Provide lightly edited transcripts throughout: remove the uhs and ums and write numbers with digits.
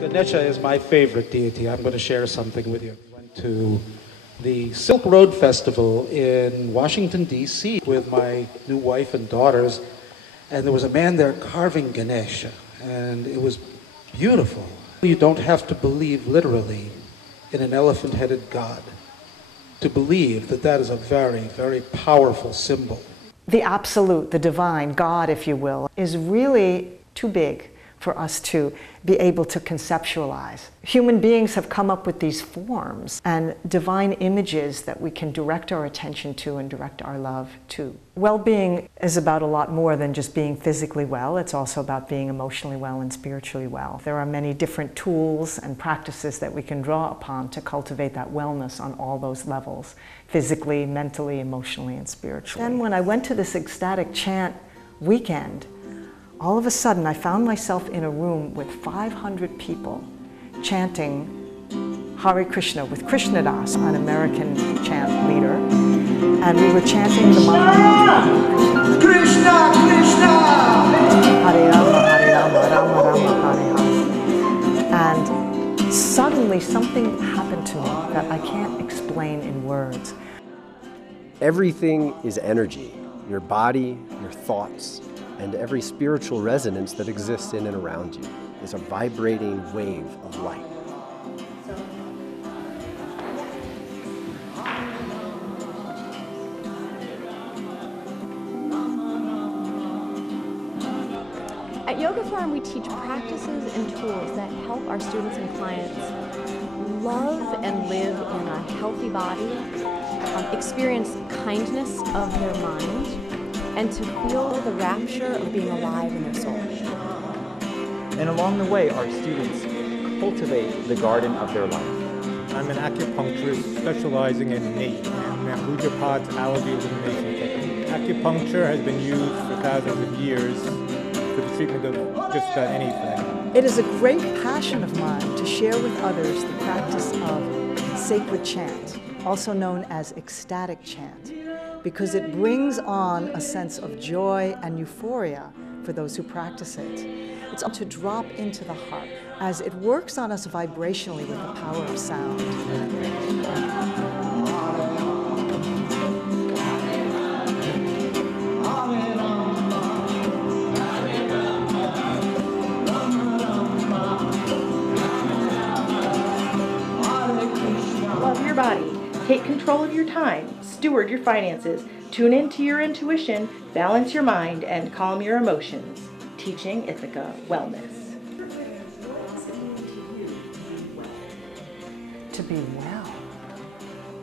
Ganesha is my favorite deity. I'm going to share something with you. I went to the Silk Road Festival in Washington, D.C. with my new wife and daughters, and there was a man there carving Ganesha, and it was beautiful. You don't have to believe literally in an elephant-headed god to believe that that is a very, very powerful symbol. The absolute, the divine, God, if you will, is really too big for us to be able to conceptualize. Human beings have come up with these forms and divine images that we can direct our attention to and direct our love to. Well-being is about a lot more than just being physically well. It's also about being emotionally well and spiritually well. There are many different tools and practices that we can draw upon to cultivate that wellness on all those levels, physically, mentally, emotionally, and spiritually. Then when I went to this ecstatic chant weekend, all of a sudden, I found myself in a room with 500 people chanting Hare Krishna with Krishna Das, an American chant leader. And we were chanting the mantra. Krishna, Krishna! Hare Rama, Hare Rama, Rama Rama, Hare Hare. And suddenly something happened to me that I can't explain in words. Everything is energy. Your body, your thoughts, and every spiritual resonance that exists in and around you is a vibrating wave of light. At Yoga Forum, we teach practices and tools that help our students and clients love and live in a healthy body, experience kindness of their mind, and to feel the rapture of being alive in their soul. And along the way, our students cultivate the garden of their life. I'm an acupuncturist specializing in NATE, and Ujjapad's allergy elimination technique. Acupuncture has been used for thousands of years for the treatment of just about anything. It is a great passion of mine to share with others the practice of sacred chant, also known as ecstatic chant, because it brings on a sense of joy and euphoria for those who practice it. It's to drop into the heart as it works on us vibrationally with the power of sound. Love your body. Take control of your time, steward your finances, tune into your intuition, balance your mind, and calm your emotions. Teaching Ithaca Wellness. To be well.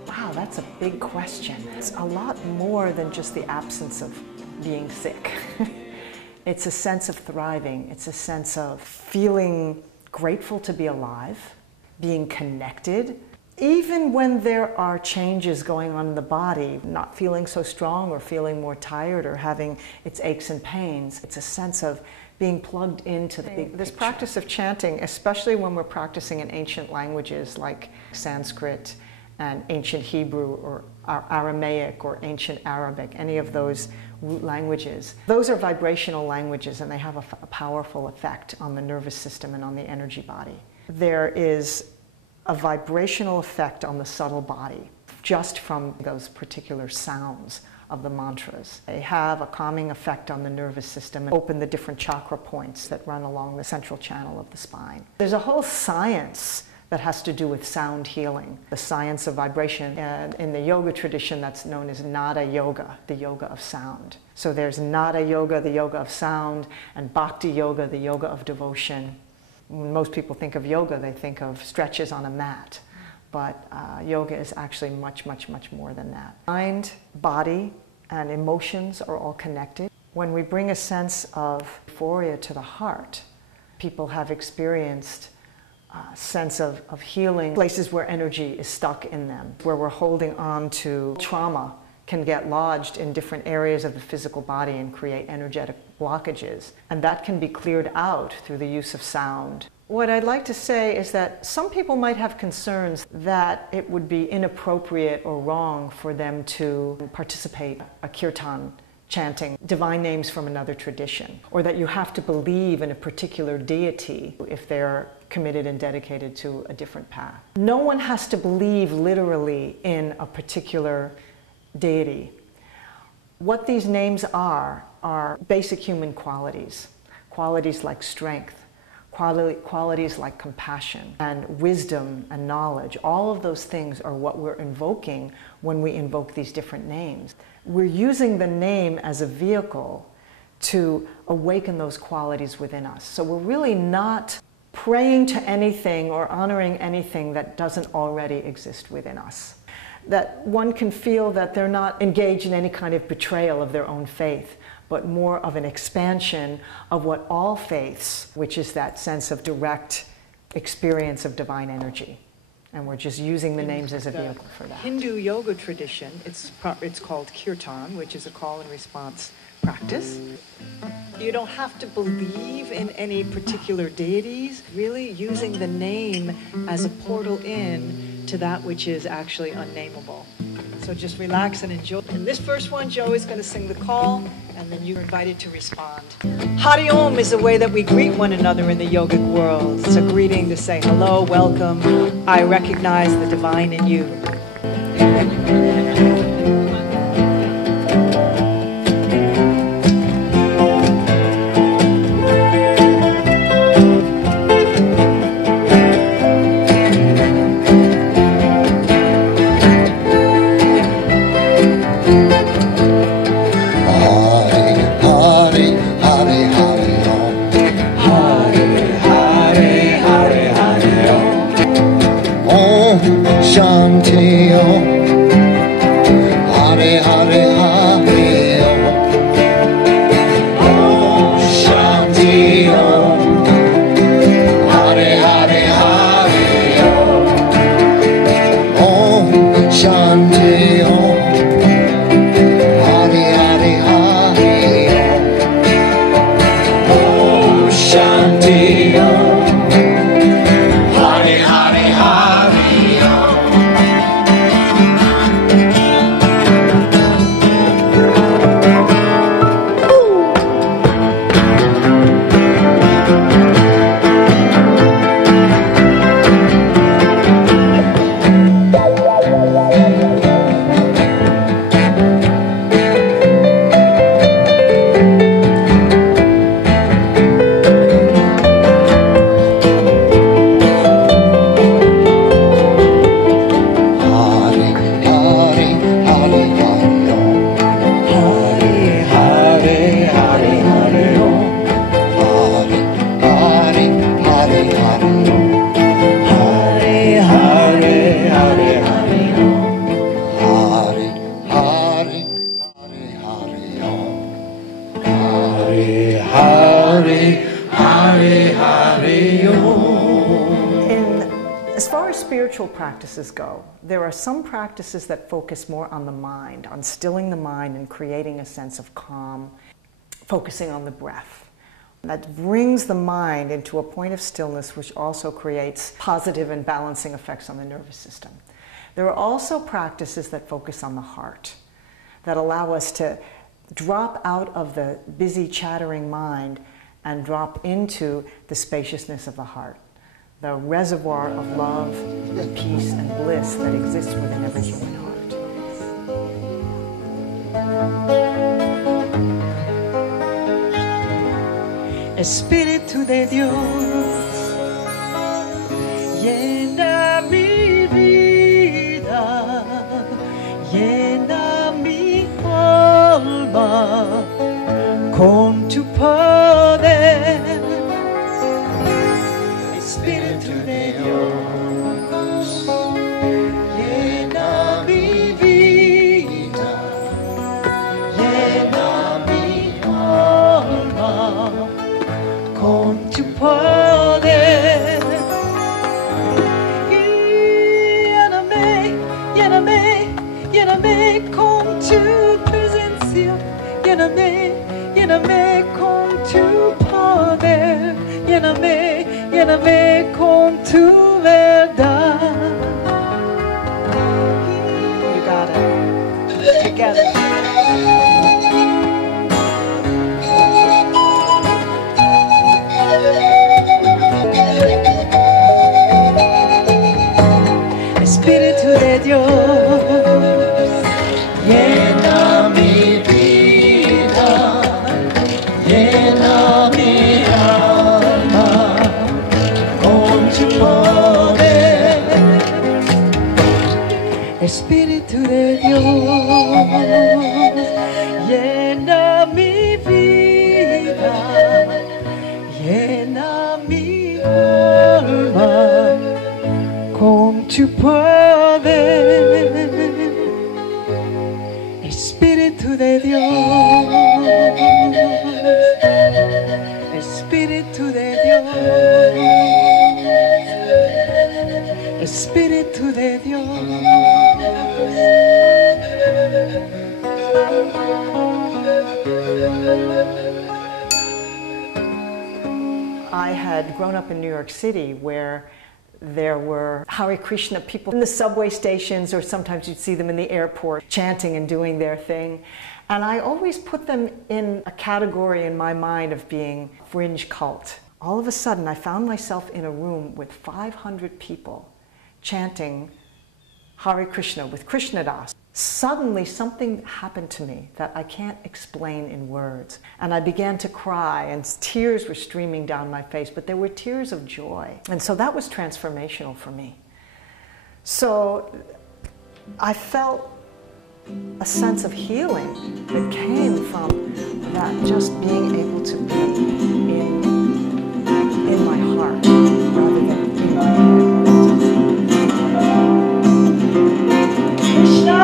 Wow, that's a big question. It's a lot more than just the absence of being sick. It's a sense of thriving. It's a sense of feeling grateful to be alive, being connected. Even when there are changes going on in the body, not feeling so strong or feeling more tired or having its aches and pains, it's a sense of being plugged into the big This practice of chanting, especially when we're practicing in ancient languages like Sanskrit and ancient Hebrew or Aramaic or ancient Arabic, any of those root languages, those are vibrational languages and they have a powerful effect on the nervous system and on the energy body. There is a vibrational effect on the subtle body just from those particular sounds of the mantras. They have a calming effect on the nervous system and open the different chakra points that run along the central channel of the spine. There's a whole science that has to do with sound healing, the science of vibration. And in the yoga tradition, that's known as Nada Yoga, the yoga of sound. So there's Nada Yoga, the yoga of sound, and Bhakti Yoga, the yoga of devotion. When most people think of yoga, they think of stretches on a mat. But yoga is actually much, much, much more than that. Mind, body, and emotions are all connected. When we bring a sense of euphoria to the heart, people have experienced a sense of healing. Places where energy is stuck in them, where we're holding on to trauma, can get lodged in different areas of the physical body and create energetic blockages. And that can be cleared out through the use of sound. What I'd like to say is that some people might have concerns that it would be inappropriate or wrong for them to participate in a Kirtan, chanting divine names from another tradition, or that you have to believe in a particular deity if they're committed and dedicated to a different path. No one has to believe literally in a particular deity. What these names are basic human qualities. Qualities like strength, qualities like compassion and wisdom and knowledge. All of those things are what we're invoking when we invoke these different names. We're using the name as a vehicle to awaken those qualities within us. So we're really not praying to anything or honoring anything that doesn't already exist within us. That one can feel that they're not engaged in any kind of betrayal of their own faith, but more of an expansion of what all faiths, which is that sense of direct experience of divine energy. And we're just using the names as a vehicle for that. Hindu yoga tradition, it's called Kirtan, which is a call and response practice. You don't have to believe in any particular deities, really using the name as a portal in to that which is actually unnameable. So just relax and enjoy. In this first one, Joe is going to sing the call, and then you're invited to respond. Hari Om is the way that we greet one another in the yogic world. It's a greeting to say hello, welcome, I recognize the divine in you. As far as spiritual practices go, there are some practices that focus more on the mind, on stilling the mind and creating a sense of calm, focusing on the breath. That brings the mind into a point of stillness, which also creates positive and balancing effects on the nervous system. There are also practices that focus on the heart, that allow us to drop out of the busy, chattering mind and drop into the spaciousness of the heart, the reservoir of love and peace and bliss that exists within every human heart. Espíritu de Dios, llena mi vida, llena mi alma con tu poder. Espíritu de Dios, llena mi vida, llena mi alma con tu poder. Y lléname, lléname, lléname con tu presencia, lléname, lléname con tu poder, lléname, lléname con tu verdad. You got it. Together. Espíritu de Dios, llena mi vida, llena mi alma con tu poder. Espíritu de Dios, Espíritu de Dios, Espíritu de Dios. I had grown up in New York City where there were Hare Krishna people in the subway stations, or sometimes you'd see them in the airport chanting and doing their thing. And I always put them in a category in my mind of being fringe cult. All of a sudden, I found myself in a room with 500 people chanting Hare Krishna with Krishna Das. Suddenly, something happened to me that I can't explain in words. And I began to cry, and tears were streaming down my face, but there were tears of joy. And so that was transformational for me. So I felt a sense of healing that came from that, just being able to be in my heart rather than in my head. Krishna!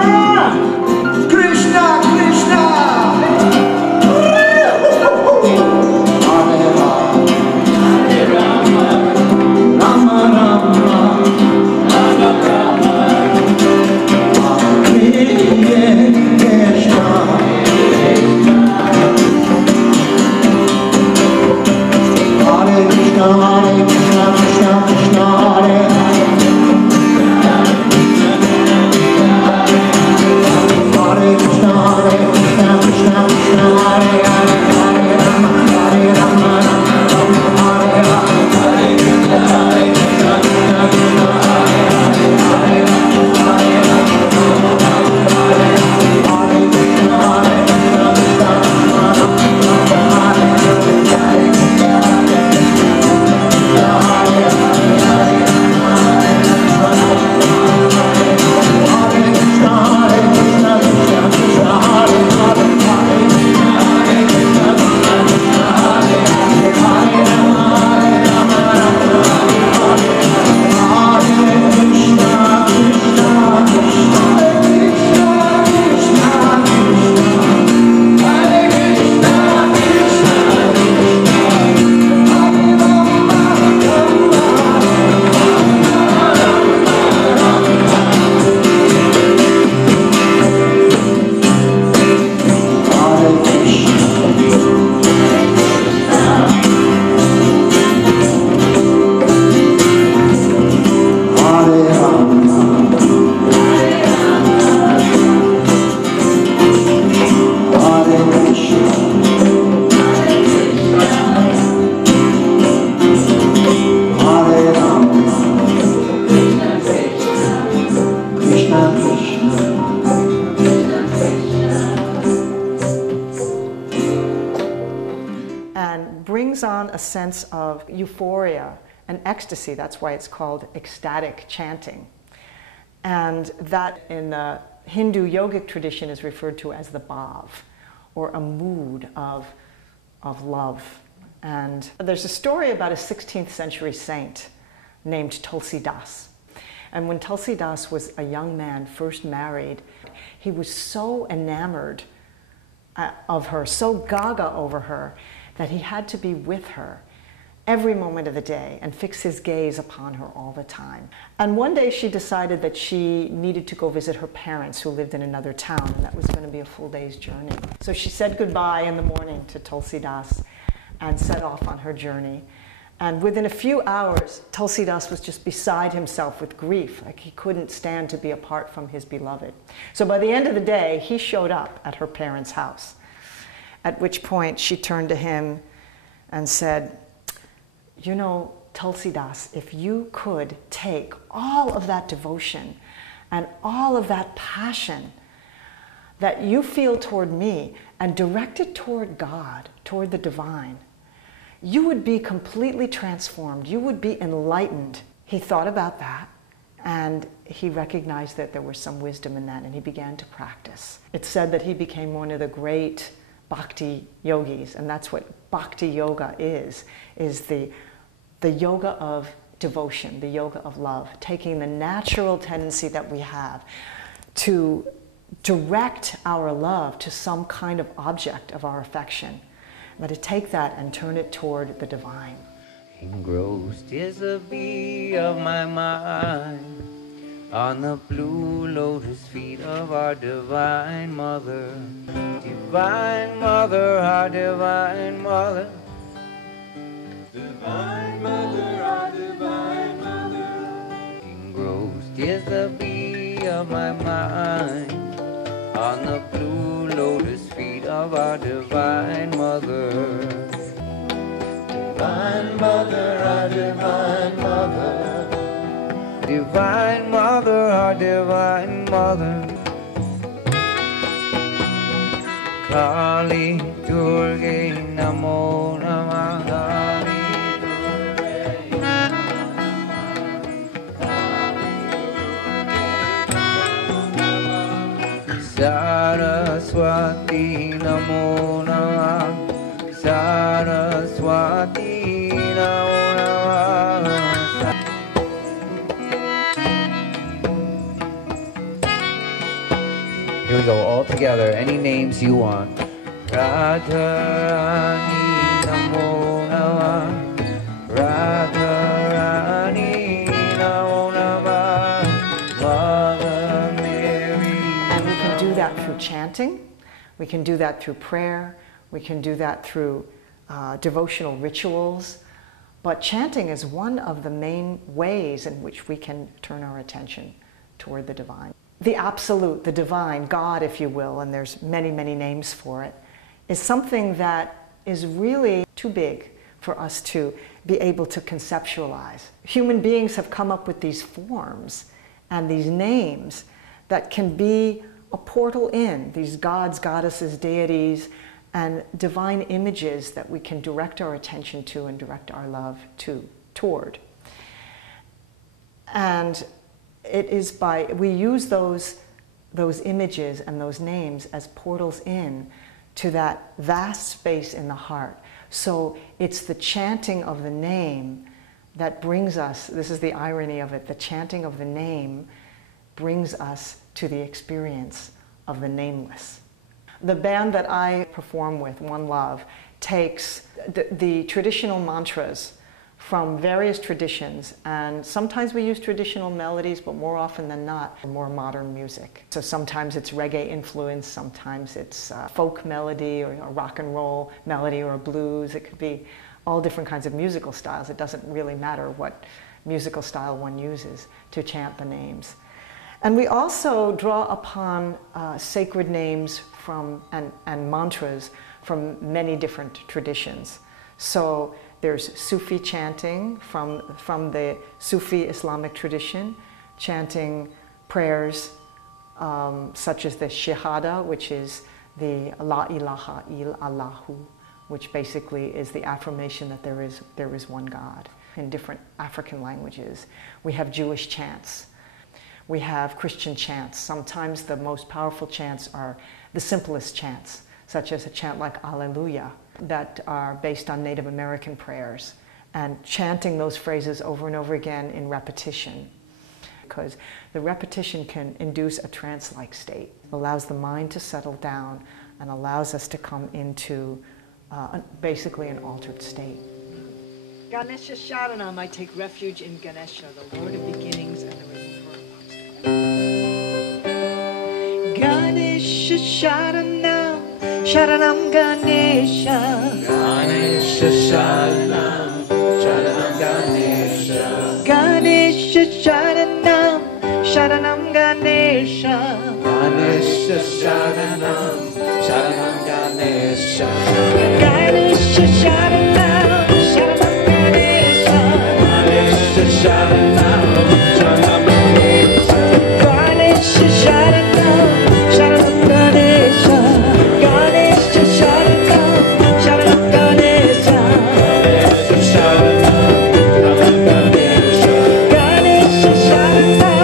Krishna! Krishna! Hare Rama, Rama Rama, Rama Rama, Hare Krishna, Hare Krishna, Krishna Krishna, Hare A sense of euphoria and ecstasy. That's why it's called ecstatic chanting. And that in the Hindu yogic tradition is referred to as the bhav, or a mood of love. And there's a story about a 16th century saint named Tulsi Das. And when Tulsi Das was a young man, first married, he was so enamored of her, so gaga over her, that he had to be with her every moment of the day and fix his gaze upon her all the time. And one day she decided that she needed to go visit her parents who lived in another town, and that was going to be a full day's journey. So she said goodbye in the morning to Tulsi Das and set off on her journey. And within a few hours, Tulsi Das was just beside himself with grief, like he couldn't stand to be apart from his beloved. So by the end of the day, he showed up at her parents' house. At which point she turned to him and said, "You know, Tulsi Das, if you could take all of that devotion and all of that passion that you feel toward me and direct it toward God, toward the divine, you would be completely transformed. You would be enlightened." He thought about that And he recognized that there was some wisdom in that, and he began to practice. It's said that he became one of the great bhakti yogis, and that's what bhakti yoga is the yoga of devotion, the yoga of love, taking the natural tendency that we have to direct our love to some kind of object of our affection, but to take that and turn it toward the divine. Engrossed is the bee of my mind on the blue lotus feet of our Divine Mother. Divine Mother, our Divine Mother. Divine Mother, our Divine Mother. Engrossed is the bee of my mind on the blue lotus feet of our Divine Mother. Divine Mother, our Divine Mother. Divine Mother, our Divine Mother. Kali Durga Namo Namah. Kali Durga Namo Namah. Saraswati Namo Namah. Saraswati Namo Namah. Here we go, all together. Any names you want. Radharani Namo Namah. Radharani Namo Namah. Mother Mary. And we can do that through chanting. We can do that through prayer. We can do that through devotional rituals. But chanting is one of the main ways in which we can turn our attention toward the divine. The absolute, the divine, God, if you will, and there's many, many names for it, is something that is really too big for us to be able to conceptualize. Human beings have come up with these forms and these names that can be a portal in, these gods, goddesses, deities, and divine images that we can direct our attention to and direct our love toward. And it is we use those images and those names as portals in to that vast space in the heart. So it's the chanting of the name that brings us, this is the irony of it, the chanting of the name brings us to the experience of the nameless. The band that I perform with, One Love, takes the traditional mantras from various traditions, and sometimes we use traditional melodies, but more often than not, more modern music. So sometimes it's reggae influence, sometimes it's folk melody or a rock and roll melody or a blues. It could be all different kinds of musical styles. It doesn't really matter what musical style one uses to chant the names. And we also draw upon sacred names and mantras from many different traditions. So there's Sufi chanting from the Sufi Islamic tradition, chanting prayers such as the Shahada, which is the La ilaha illallahu, which basically is the affirmation that there is one God. In different African languages, we have Jewish chants. We have Christian chants. Sometimes the most powerful chants are the simplest chants, such as a chant like Alleluia, that are based on Native American prayers, and chanting those phrases over and over again in repetition, because the repetition can induce a trance-like state. It allows the mind to settle down and allows us to come into basically an altered state. Ganesha Sharanam, I take refuge in Ganesha, the Lord of beginnings and the remover of obstacles. Ganesha Sharanam, Sharanam Ganesha. Ganesha Sharanam, Sharanam Ganesha. Ganesha Sharanam, Sharanam Ganesha. Ganesha Sharanam, Sharanam Ganesha. Ganesha Sharanam, Sharanam Ganesha. Ganesha Sharanam, Sharanam Ganesha. Ganesha Sharanam, Sharanam Ganesha. Ganesha Sharanam, Sharanam Ganesha. Ganesha Sharanam, Sharanam Ganesha. Ganesha Sharanam,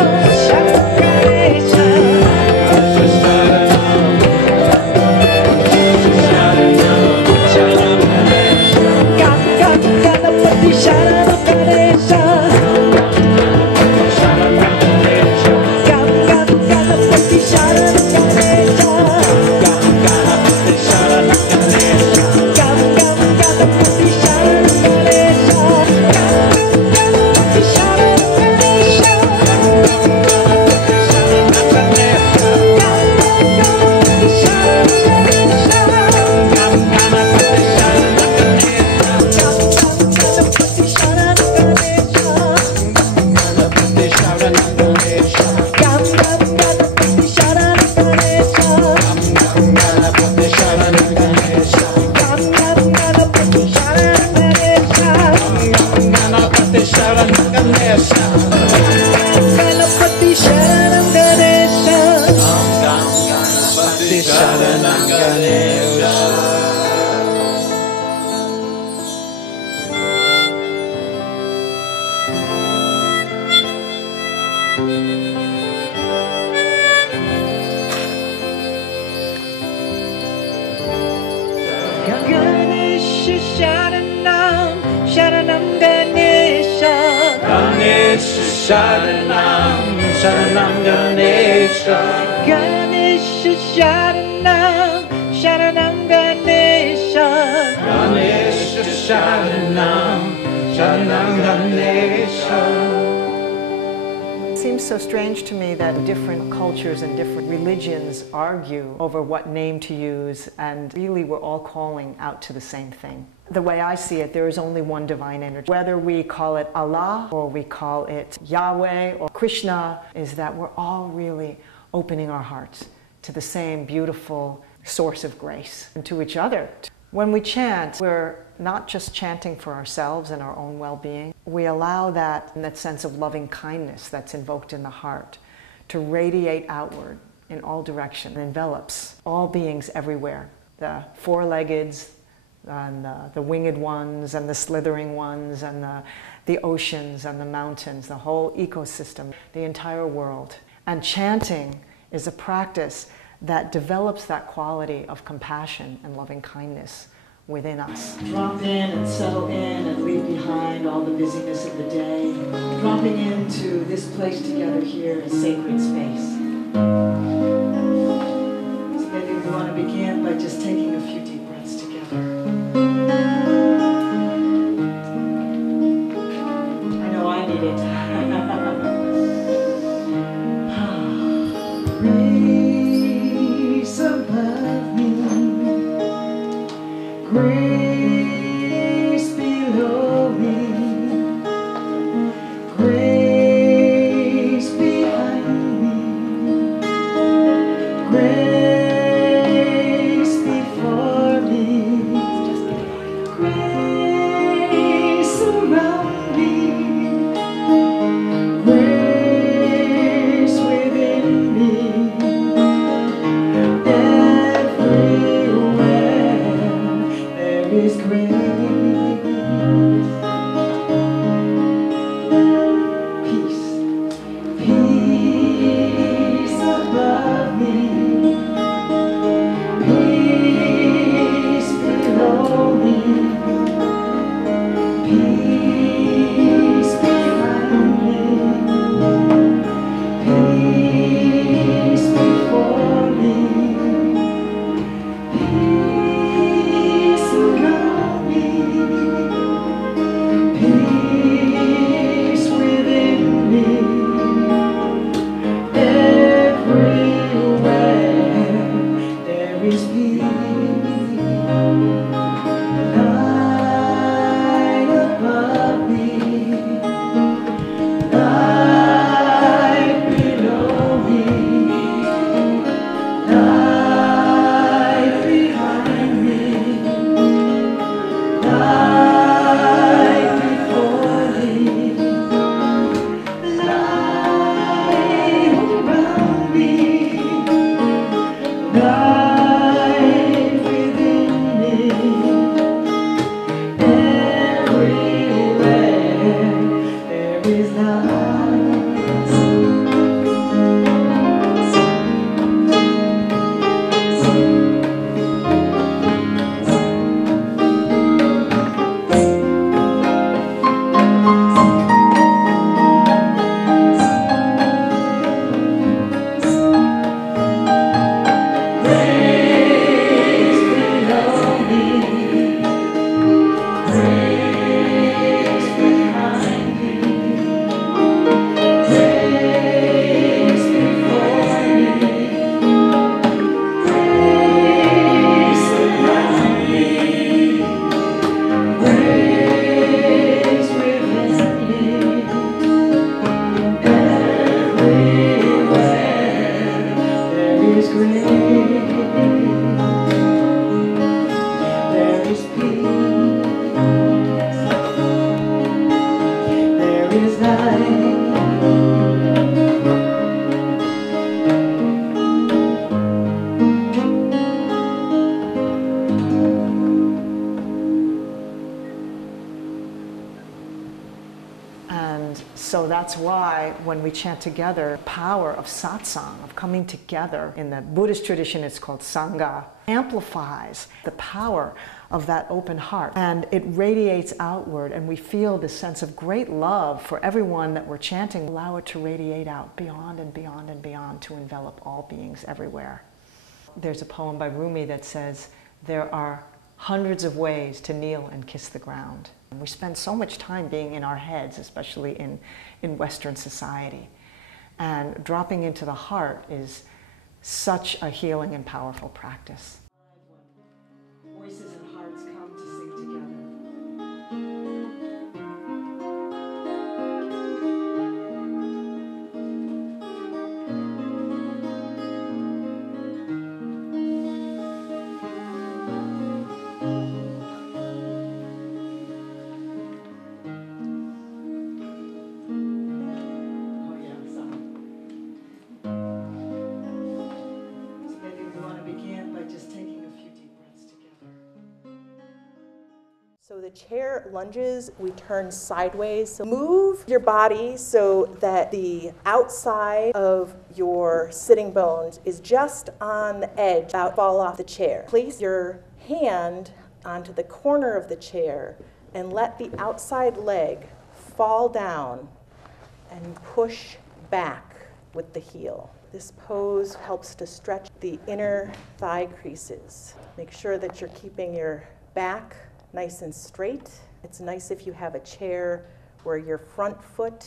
Ganesha. Ganapati Sharanam Ganesha. Ganapati Sharanam Ganesha. Ganesha Sharanam, Sharanam Ganesha. Ganesha Sharanam, Sharanam Ganesha. Ganesha Sharanam, Sharanam Ganesha. Ganesha Sharanam, Sharanam Ganesha. It seems so strange to me that different cultures and different religions argue over what name to use, and really we're all calling out to the same thing. The way I see it, there is only one divine energy. Whether we call it Allah or we call it Yahweh or Krishna, is that we're all really opening our hearts to the same beautiful source of grace and to each other. When we chant, we're not just chanting for ourselves and our own well-being. We allow that sense of loving kindness that's invoked in the heart to radiate outward in all directions. It envelops all beings everywhere, the four-leggeds, and the winged ones, and the slithering ones, and the oceans, and the mountains, the whole ecosystem, the entire world. And chanting is a practice that develops that quality of compassion and loving kindness within us. Drop in and settle in and leave behind all the busyness of the day, dropping into this place together here, a sacred space. So maybe we want to begin by just taking a few deep breaths together. I know I need it. Grace above me, grace below me, grace behind me, grace before me, grace around me, grace within me. Is grace. Peace. Peace above me. Peace below me. Peace behind me. Peace before me. Peace around me, peace within me, everywhere there is peace. Light above me, light below me, light behind me. Light before me, light around me, light within me, everywhere there is light. Grace behind me, So that's why when we chant together, the power of satsang, of coming together, in the Buddhist tradition it's called sangha, amplifies the power of that open heart. And it radiates outward, and we feel this sense of great love for everyone that we're chanting. Allow it to radiate out beyond and beyond and beyond to envelop all beings everywhere. There's a poem by Rumi that says, there are hundreds of ways to kneel and kiss the ground. We spend so much time being in our heads, especially in Western society. And dropping into the heart is such a healing and powerful practice. Voices and hearts come to sing together. So the chair lunges, we turn sideways. So move your body so that the outside of your sitting bones is just on the edge, about to fall off the chair. Place your hand onto the corner of the chair and let the outside leg fall down and push back with the heel. This pose helps to stretch the inner thigh creases. Make sure that you're keeping your back nice and straight. It's nice if you have a chair where your front foot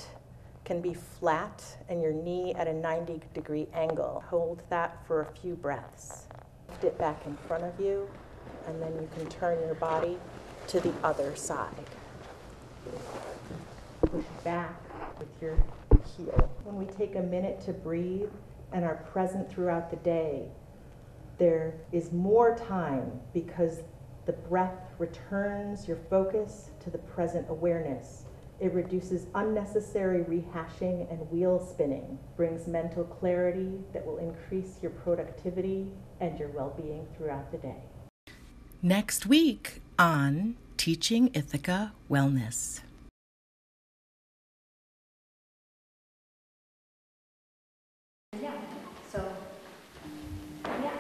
can be flat and your knee at a 90-degree angle. Hold that for a few breaths. Lift it back in front of you, and then you can turn your body to the other side. Push back with your heel. When we take a minute to breathe and are present throughout the day, there is more time because the breath returns your focus to the present awareness. It reduces unnecessary rehashing and wheel spinning, brings mental clarity that will increase your productivity and your well-being throughout the day. Next week on Teaching Ithaca Wellness. Yeah, so, yeah.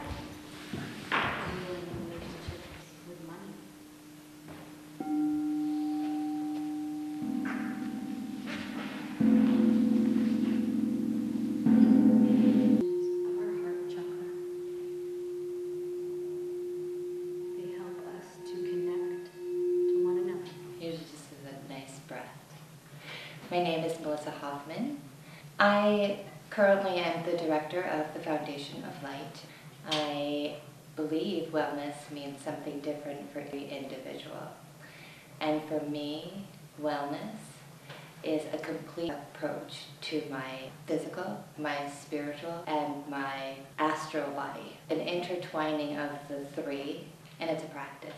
My name is Melissa Hoffman. I currently am the director of the Foundation of Light. I believe wellness means something different for every individual. And for me, wellness is a complete approach to my physical, my spiritual, and my astral body. An intertwining of the three, and it's a practice.